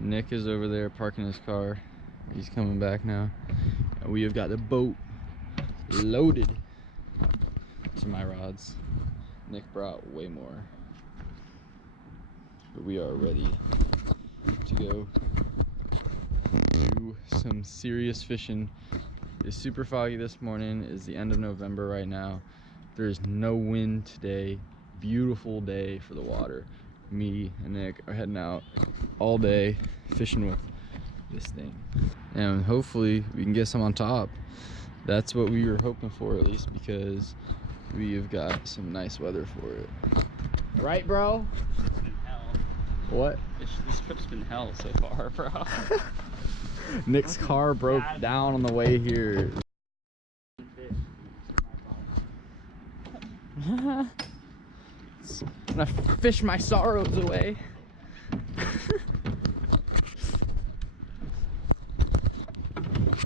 Nick is over there parking his car. He's coming back now. And we have got the boat loaded. These are my rods. Nick brought way more. But we are ready to go do some serious fishing. It's super foggy this morning. It's the end of November right now. There's no wind today. Beautiful day for the water. Me and Nick are heading out all day fishing with this thing. And hopefully we can get some on top. That's what we were hoping for, at least, because we have got some nice weather for it. Right, bro? It's been hell. What? This trip's been hell so far, bro. Nick's car broke down on the way here. I'm gonna fish my sorrows away.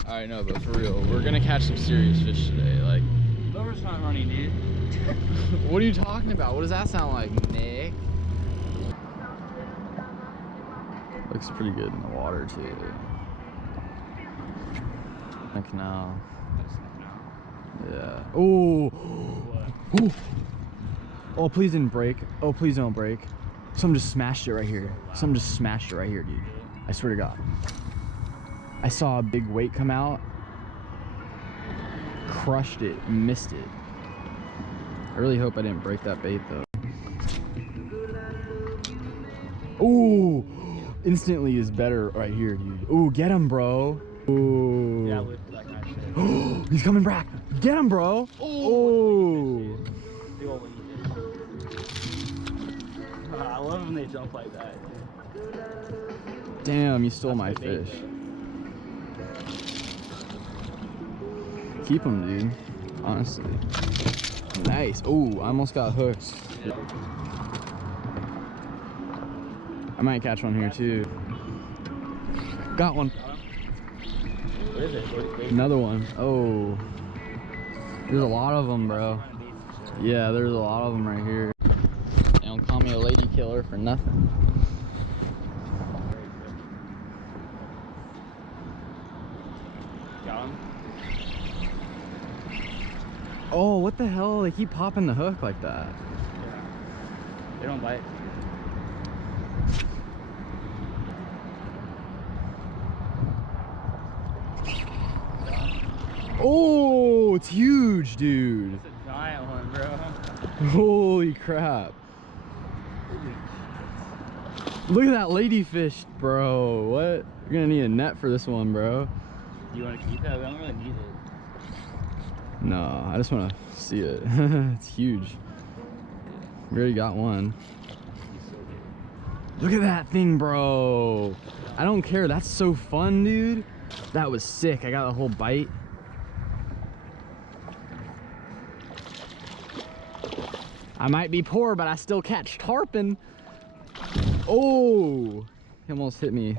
I know, but for real, we're gonna catch some serious fish today. Like, Lover's not running, dude. what are you talking about? What does that sound like, Nick? Looks pretty good in the water too. The canal. Yeah. Oh. Oh, please didn't break. Oh, please don't break. Something just smashed it right here. Something just smashed it right here, dude. I swear to God. I saw a big weight come out. Crushed it. Missed it. I really hope I didn't break that bait, though. Ooh. Instantly is better right here, dude. Ooh, get him, bro. Ooh. Yeah, with that kind of shit. He's coming back. Get him, bro. Ooh. I love when they jump like that. Damn, you stole my fish. Keep him, dude. Honestly. Nice. Ooh, I almost got hooked. Yeah. I might catch one here too. Got one. What is it? Another one. Oh. There's a lot of them, bro. Yeah, there's a lot of them right here. They don't call me a lady killer for nothing. Got him? Oh, what the hell? They keep popping the hook like that. Yeah. They don't bite. Oh, it's huge, dude. It's a giant one, bro. Holy crap. Look at that ladyfish, bro. What? You're gonna need a net for this one, bro. Do you want to keep it? We don't really need it. No, I just want to see it. It's huge. We already got one. Look at that thing, bro. I don't care. That's so fun, dude. That was sick. I got a whole bite. I might be poor, but I still catch tarpon. Oh, he almost hit me.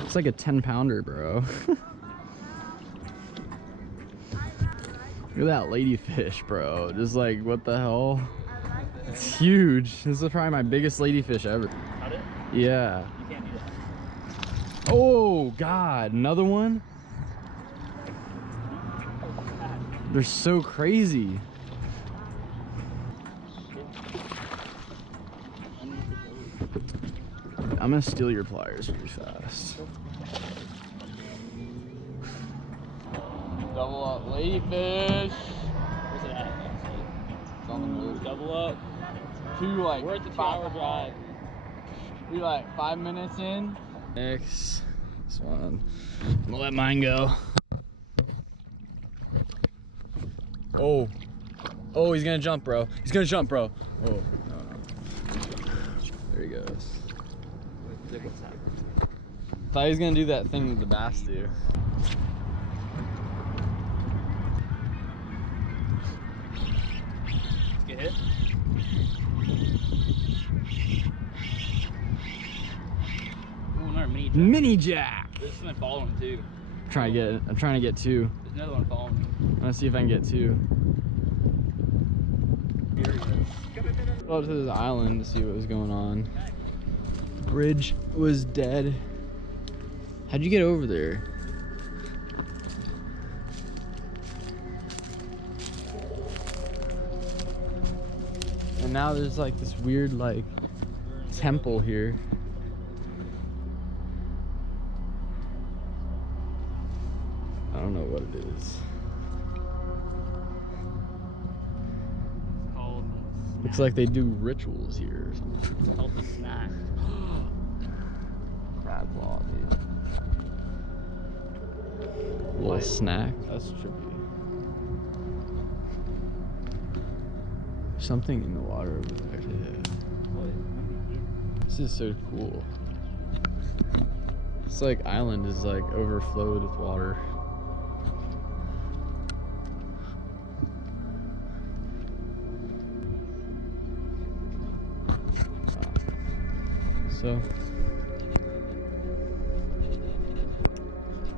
It's like a 10-pounder, bro. Look at that ladyfish, bro. Just like, what the hell? It's huge. This is probably my biggest ladyfish ever. Got it? Yeah. You can't do that. Oh, God. Another one? They're so crazy. I'm gonna steal your pliers really fast. Double up ladyfish. Where's it at? It's on the move. Double up. We're at the 2-hour drive. We're like 5 minutes in. Next, this one. I'm gonna let mine go. Oh. Oh, he's gonna jump, bro. He's gonna jump, bro. Oh, no. There he goes. Thought he was gonna do that thing that the bass do. Get hit? Ooh, another mini jack. Mini jack. There's something following too. I'm trying to get two. There's another one following me. I'm gonna see if I can get two. Here he is. Go up to this island to see what was going on. bridge was dead. How'd you get over there? And now there's like this weird like temple here. I don't know what it is. It's called Looks like they do rituals here or something. It's called the snack. Crab claw, dude. Little snack. That's trippy. Something in the water over there too. This is so cool. It's like island is like overflowed with water. Wow. So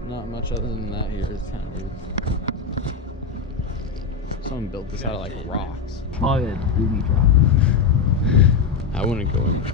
not much other than that here. It's kind of weird. Someone built this out of like rocks. Probably a booby drop. I wouldn't go in there.